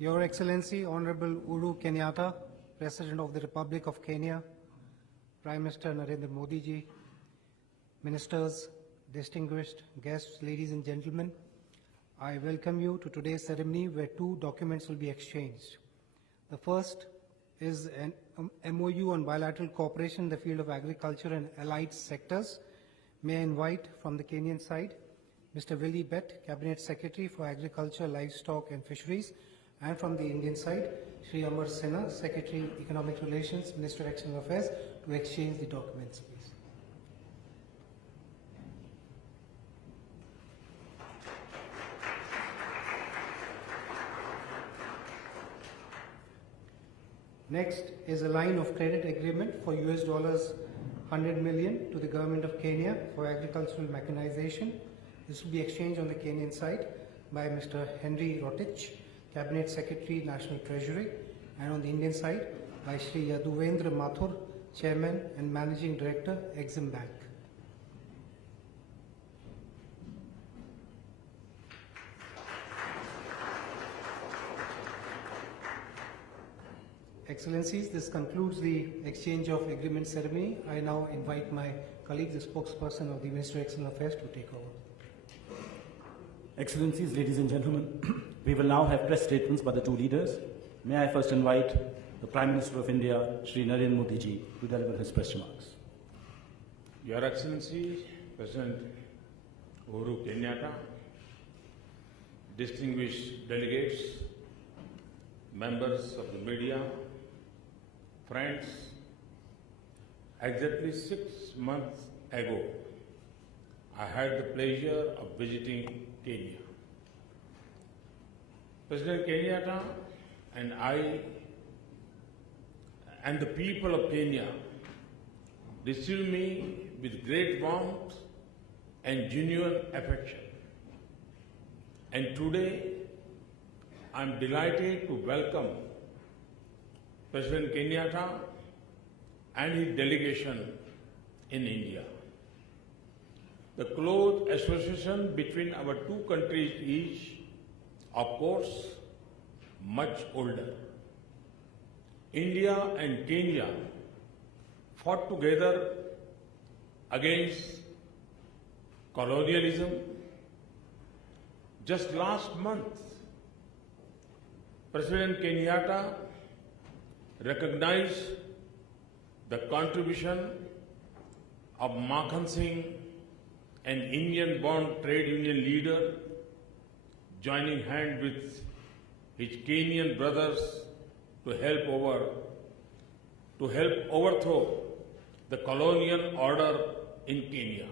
Your Excellency, Honorable Uhuru Kenyatta, President of the Republic of Kenya, Prime Minister Narendra Modi ji, Ministers, distinguished guests, ladies and gentlemen, I welcome you to today's ceremony where two documents will be exchanged. The first is an MOU on bilateral cooperation in the field of agriculture and allied sectors. May I invite from the Kenyan side, Mr. Willie Bett, Cabinet Secretary for Agriculture, Livestock and Fisheries, and from the Indian side, Shri Amar Sinha, Secretary, Economic Relations, Minister of External Affairs, to exchange the documents, please. Next is a line of credit agreement for US dollars 100 million to the Government of Kenya for agricultural mechanization. This will be exchanged on the Kenyan side by Mr. Henry Rotich, Cabinet Secretary, National Treasury, and on the Indian side by Shri Yaduvendra Mathur, Chairman and Managing Director, Exim Bank. Excellencies, this concludes the exchange of agreement ceremony. I now invite my colleague, the spokesperson of the Ministry of External Affairs, to take over. Excellencies, ladies and gentlemen, we will now have press statements by the two leaders. May I first invite the Prime Minister of India, Shri Narendra Modi ji, to deliver his press remarks. Your Excellency, President Uhuru Kenyatta, distinguished delegates, members of the media, friends, exactly 6 months ago, I had the pleasure of visiting Kenya. President Kenyatta and I and the people of Kenya received me with great warmth and genuine affection. And today, I am delighted to welcome President Kenyatta and his delegation in India. The close association between our two countries is, of course, much older. India and Kenya fought together against colonialism. Just last month, President Kenyatta recognized the contribution of Makhan Singh, an Indian-born trade union leader, joining hands with his Kenyan brothers to help overthrow the colonial order in Kenya.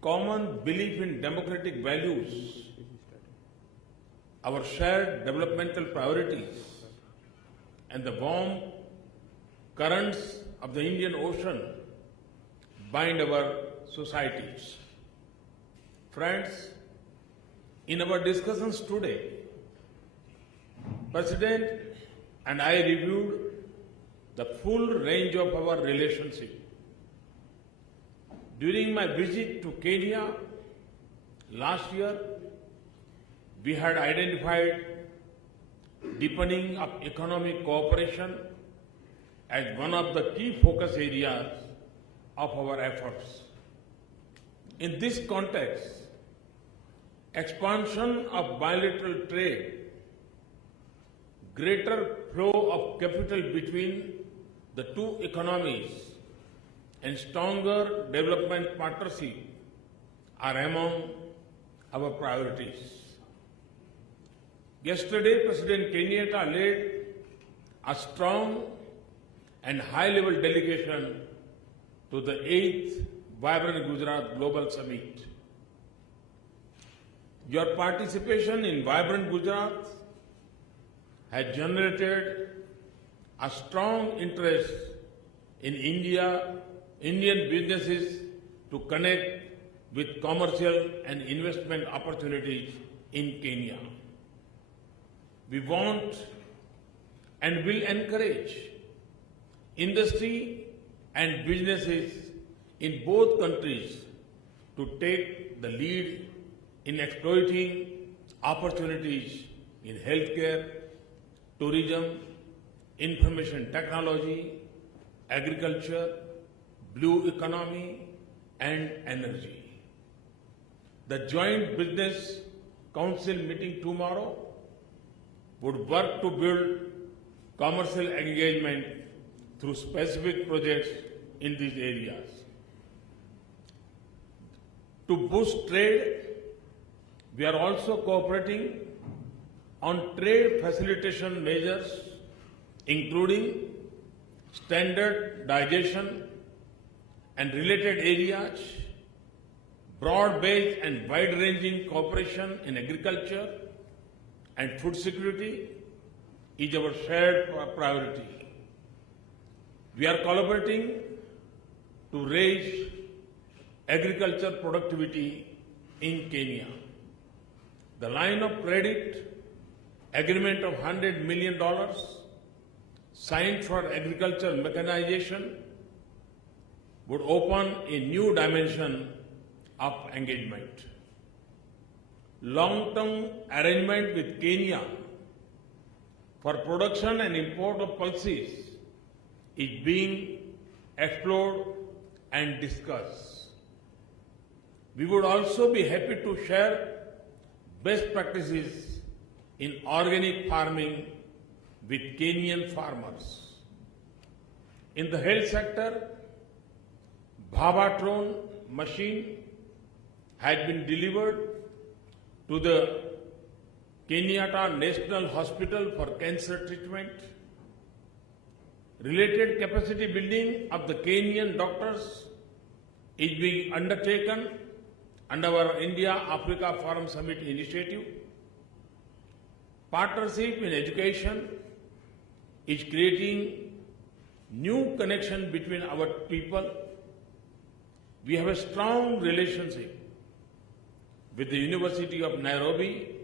Common belief in democratic values, our shared developmental priorities, and the warm currents of the Indian Ocean bind our societies. Friends, in our discussions today, President and I reviewed the full range of our relationship. During my visit to Kenya last year, we had identified deepening of economic cooperation as one of the key focus areas of our efforts. In this context, expansion of bilateral trade, greater flow of capital between the two economies, and stronger development partnership are among our priorities. Yesterday, President Kenyatta led a strong and high-level delegation to the 8th Vibrant Gujarat Global Summit. Your participation in Vibrant Gujarat has generated a strong interest in Indian businesses to connect with commercial and investment opportunities in Kenya. We want and will encourage industry and businesses in both countries to take the lead in exploiting opportunities in healthcare, tourism, information technology, agriculture, blue economy, and energy. The Joint Business Council meeting tomorrow would work to build commercial engagement through specific projects in these areas. To boost trade, we are also cooperating on trade facilitation measures, including standardization and related areas, broad-based and wide-ranging cooperation in agriculture and food security is our shared priority. We are collaborating to raise agriculture productivity in Kenya. The line of credit agreement of $100 million signed for agriculture mechanization would open a new dimension of engagement. Long-term arrangement with Kenya for production and import of pulses is being explored and discussed. We would also be happy to share best practices in organic farming with Kenyan farmers. In the health sector, Bhavatron machine has been delivered to the Kenyatta National Hospital for cancer treatment. Related capacity building of the Kenyan doctors is being undertaken under our India-Africa Forum Summit initiative. Partnership in education is creating new connection between our people. We have a strong relationship with the University of Nairobi,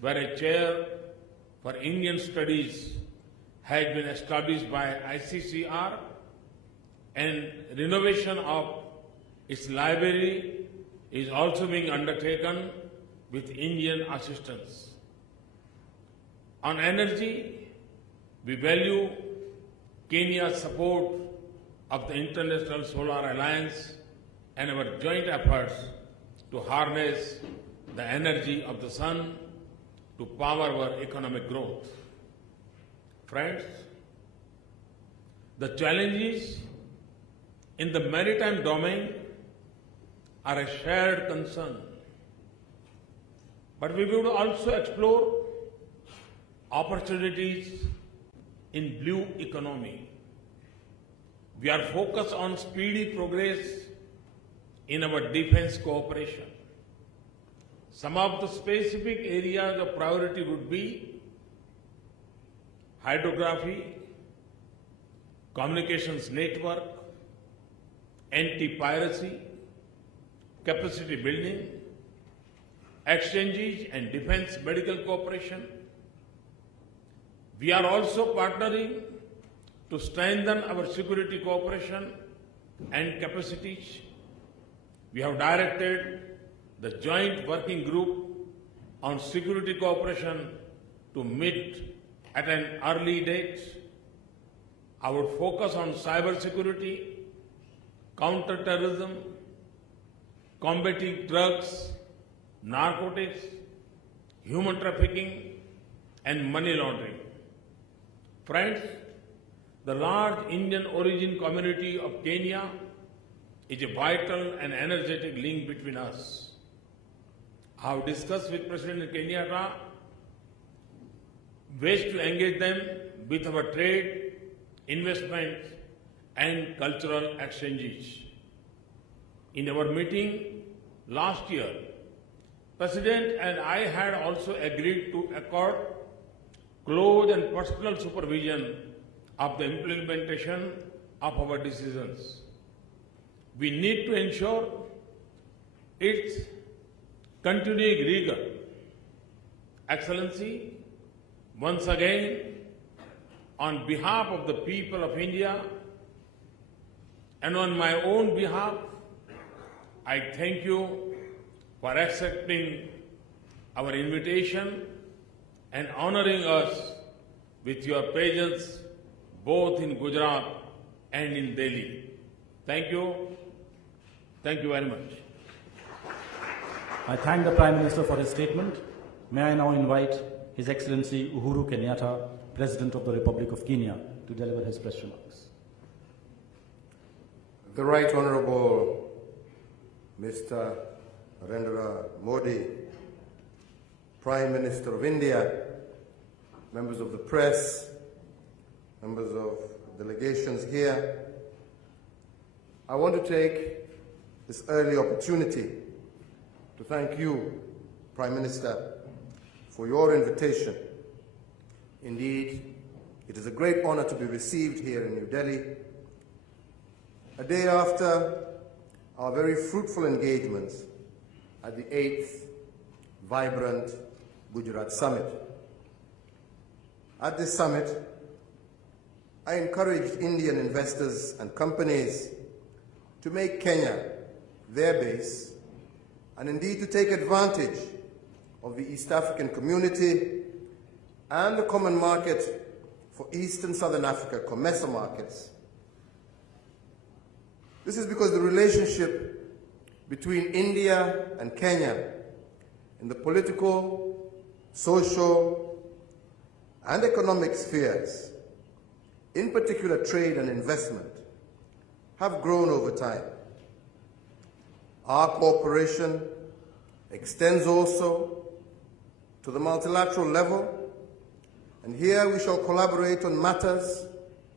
where a chair for Indian studies has been established by ICCR, and renovation of its library is also being undertaken with Indian assistance. On energy, we value Kenya's support of the International Solar Alliance and our joint efforts to harness the energy of the sun to power our economic growth. Friends, the challenges in the maritime domain are a shared concern. But we will also explore opportunities in blue economy. We are focused on speedy progress in our defense cooperation. Some of the specific areas of priority would be hydrography, communications network, anti-piracy, capacity building, exchanges and defense medical cooperation. We are also partnering to strengthen our security cooperation and capacities. We have directed the Joint Working Group on Security Cooperation to meet at an early date. Our focus on cyber security, counter-terrorism, combating drugs, narcotics, human trafficking, and money laundering. Friends, the large Indian origin community of Kenya is a vital and energetic link between us. I have discussed with President Kenyatta ways to engage them with our trade, investment, and cultural exchanges. In our meeting last year, President and I had also agreed to accord close and personal supervision of the implementation of our decisions. We need to ensure its continuing rigor. Excellency, once again, on behalf of the people of India and on my own behalf, I thank you for accepting our invitation and honoring us with your presence both in Gujarat and in Delhi. Thank you. Thank you very much. I thank the Prime Minister for his statement. May I now invite His Excellency Uhuru Kenyatta, President of the Republic of Kenya, to deliver his press remarks. The Right Honourable Mr. Narendra Modi, Prime Minister of India, members of the press, members of delegations here, I want to take this early opportunity to thank you, Prime Minister, for your invitation. Indeed, it is a great honor to be received here in New Delhi, a day after our very fruitful engagements at the 8th Vibrant Gujarat Summit. At this summit, I encouraged Indian investors and companies to make Kenya their base and indeed to take advantage of the East African community and the common market for East and Southern Africa, COMESA markets. This is because the relationship between India and Kenya in the political, social, and economic spheres, in particular trade and investment, have grown over time. Our cooperation extends also to the multilateral level, and here we shall collaborate on matters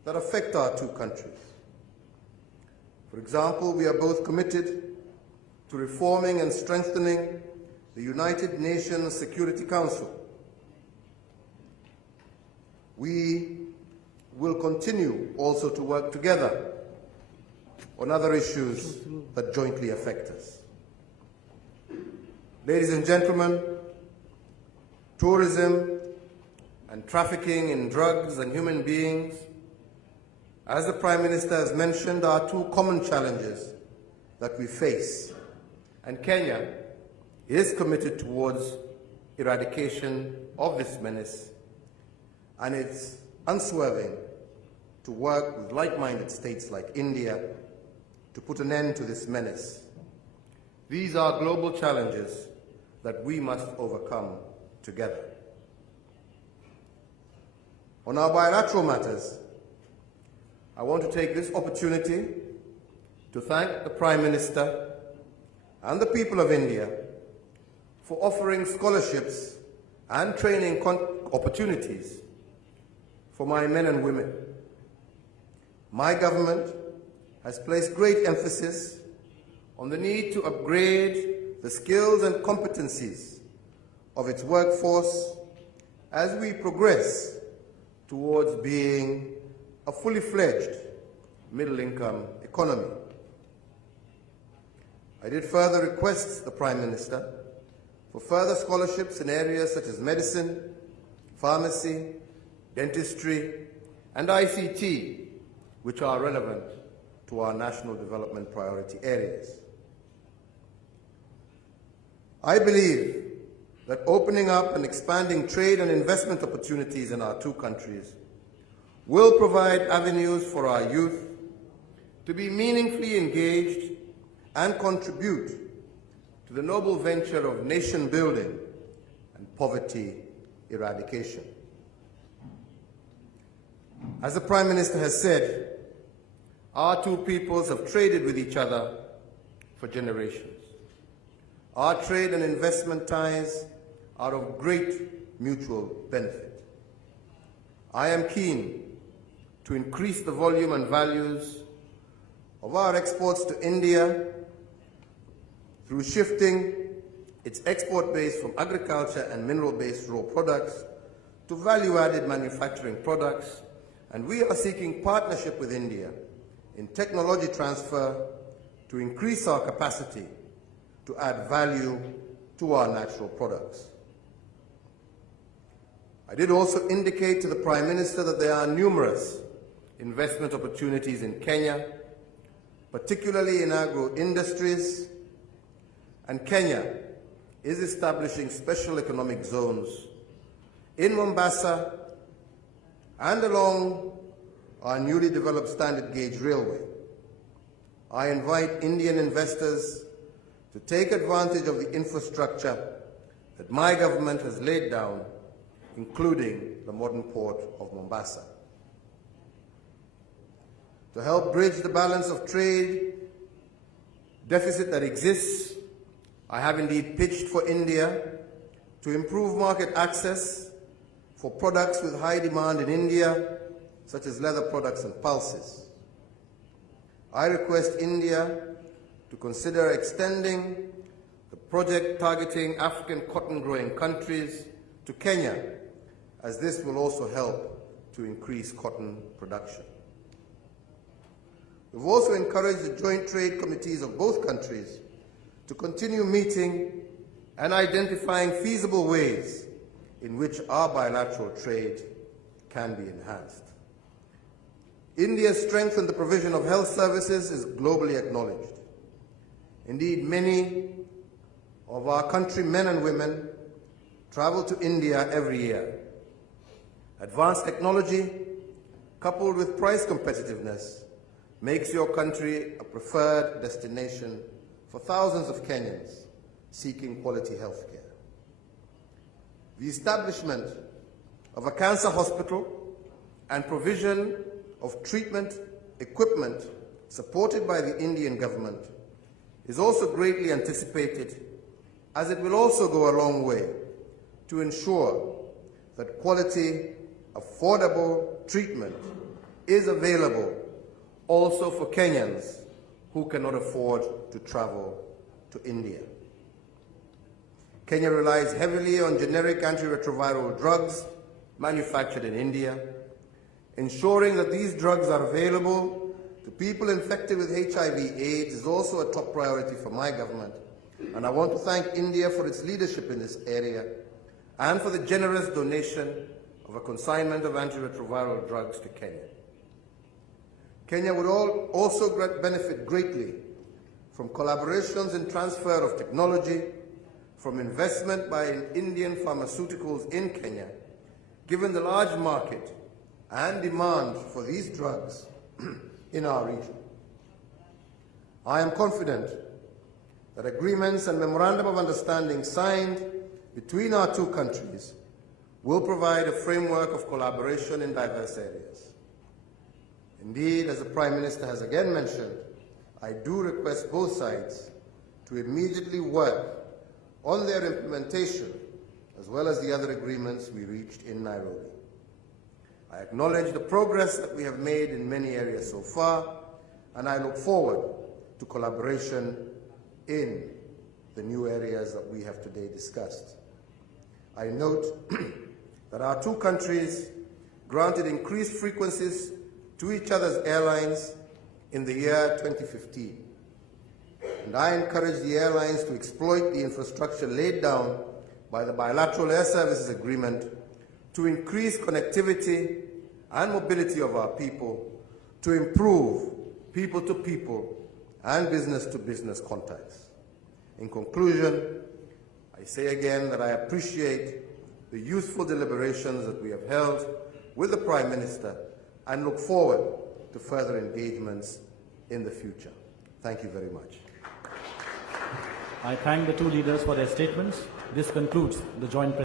that affect our two countries. For example, we are both committed to reforming and strengthening the United Nations Security Council. We will continue also to work together on other issues that jointly affect us. Ladies and gentlemen, tourism and trafficking in drugs and human beings, as the Prime Minister has mentioned, are two common challenges that we face, and Kenya is committed towards eradication of this menace, and it's unswerving to work with like-minded states like India to put an end to this menace. These are global challenges that we must overcome together. On our bilateral matters, I want to take this opportunity to thank the Prime Minister and the people of India for offering scholarships and training opportunities for my men and women. My government has placed great emphasis on the need to upgrade the skills and competencies of its workforce as we progress towards being a fully fledged middle-income economy. I did further request the Prime Minister for further scholarships in areas such as medicine, pharmacy, dentistry, and ICT, which are relevant to our national development priority areas. I believe that opening up and expanding trade and investment opportunities in our two countries will provide avenues for our youth to be meaningfully engaged and contribute to the noble venture of nation building and poverty eradication. As the Prime Minister has said, our two peoples have traded with each other for generations. Our trade and investment ties are of great mutual benefit. I am keen to increase the volume and values of our exports to India through shifting its export base from agriculture and mineral-based raw products to value-added manufacturing products, and we are seeking partnership with India in technology transfer to increase our capacity to add value to our natural products. I did also indicate to the Prime Minister that there are numerous investment opportunities in Kenya, particularly in agro-industries, and Kenya is establishing special economic zones in Mombasa and along our newly developed standard gauge railway. I invite Indian investors to take advantage of the infrastructure that my government has laid down, including the modern port of Mombasa. To help bridge the balance of trade deficit that exists, I have indeed pitched for India to improve market access for products with high demand in India, such as leather products and pulses. I request India to consider extending the project targeting African cotton-growing countries to Kenya, as this will also help to increase cotton production. We've also encouraged the joint trade committees of both countries to continue meeting and identifying feasible ways in which our bilateral trade can be enhanced. India's strength in the provision of health services is globally acknowledged. Indeed, many of our countrymen and women travel to India every year. Advanced technology, coupled with price competitiveness, makes your country a preferred destination for thousands of Kenyans seeking quality health care. The establishment of a cancer hospital and provision of treatment equipment supported by the Indian government is also greatly anticipated, as it will also go a long way to ensure that quality, affordable treatment is available also for Kenyans who cannot afford to travel to India. Kenya relies heavily on generic antiretroviral drugs manufactured in India. Ensuring that these drugs are available to people infected with HIV/AIDS is also a top priority for my government, and I want to thank India for its leadership in this area and for the generous donation of a consignment of antiretroviral drugs to Kenya. Kenya would also benefit greatly from collaborations in transfer of technology, from investment by Indian pharmaceuticals in Kenya, given the large market and demand for these drugs in our region. I am confident that agreements and memorandum of understanding signed between our two countries will provide a framework of collaboration in diverse areas. Indeed, as the Prime Minister has again mentioned, I do request both sides to immediately work on their implementation, as well as the other agreements we reached in Nairobi. I acknowledge the progress that we have made in many areas so far, and I look forward to collaboration in the new areas that we have today discussed. I note that our two countries granted increased frequencies to each other's airlines in the year 2015. And I encourage the airlines to exploit the infrastructure laid down by the bilateral air services agreement to increase connectivity and mobility of our people, to improve people-to-people and business-to-business contacts. In conclusion, I say again that I appreciate the useful deliberations that we have held with the Prime Minister and look forward to further engagements in the future. Thank you very much. I thank the two leaders for their statements. This concludes the joint